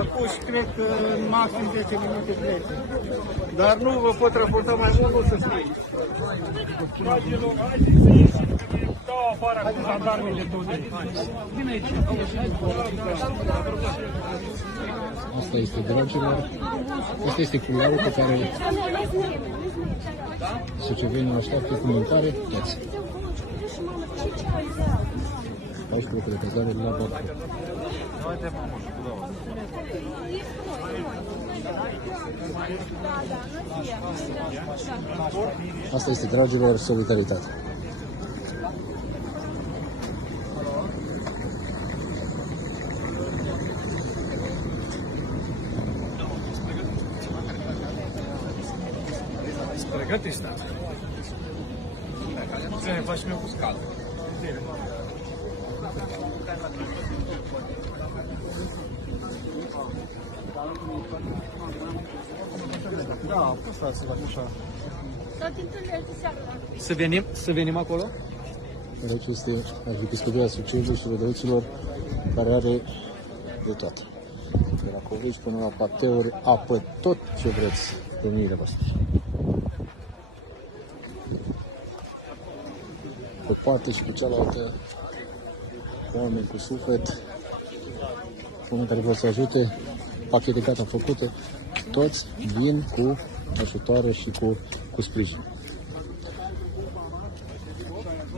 Acum cred că în maxim 10 minute plece. Dar nu vă pot raporta mai mult, o să știți. Dragilor, haideți să ieșim, că mi dau afară cu jandarmele toate. Vine aici. Asta este, dragilor, asta este culoarul pe care sucevenii așteaptă cu mâncare toți. 14 locuri de cazare la Bacău. Asta este, dragilor, solidaritate. Pregătești, da? Ce ne faci meu cu scală? Da, stați la așa. Să venim acolo? Aici este Arhiepiscopia Suceavei și Rădăuților, care are de toate. De la covrigi până la pateuri, apă, tot ce vreți pe mâinile voastre. Pe parte și pe cealaltă, oameni cu suflet, oameni care vor să ajute, pachete gata făcute, toți vin cu ajutoare și cu sprijin.